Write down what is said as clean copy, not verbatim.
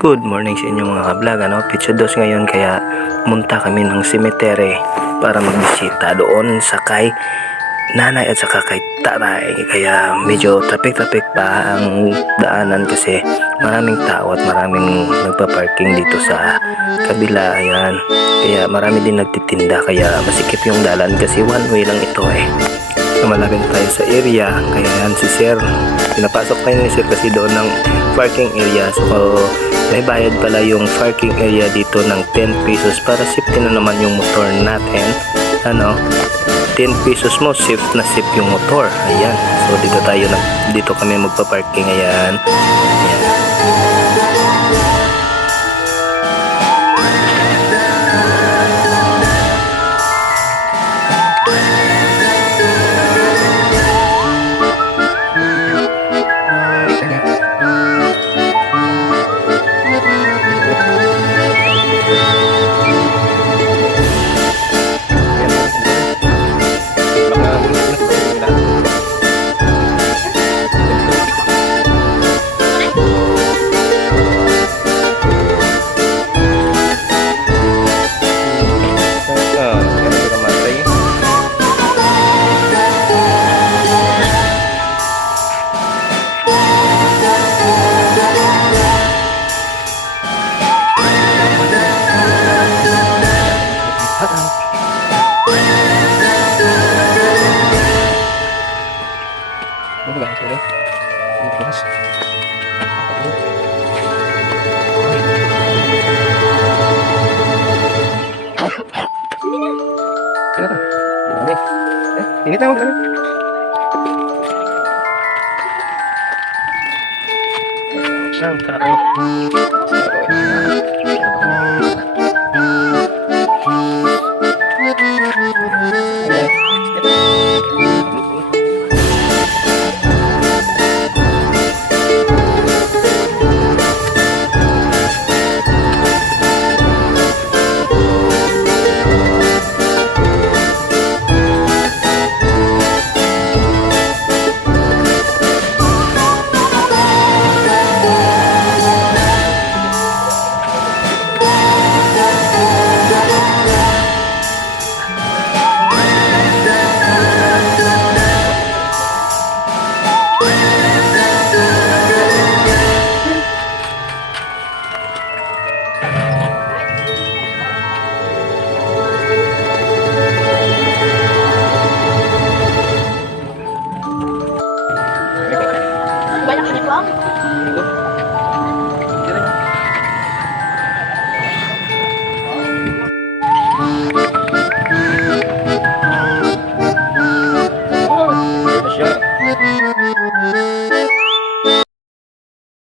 Good morning sa inyo mga kablog. Pizza dos ngayon kaya munta kami ng semetery para magbisita doon sa kay nanay at saka kay tatay. Kaya medyo traffic pa ang daanan kasi maraming tao at maraming nagpa-parking dito sa kabila. Ayan. Kaya marami din nagtitinda kaya masikip yung dalan kasi one way lang ito eh. Malapit na tayo sa area kaya yan si sir pinapasok tayo ni sir kasi doon ng parking area, so may bayad pala yung parking area dito ng 10 pesos para safety na naman yung motor natin. 10 pesos mo, safe na safe yung motor. Ayan, so dito kami magpa-parking. Ayan. Ini tahu kan? Sangka.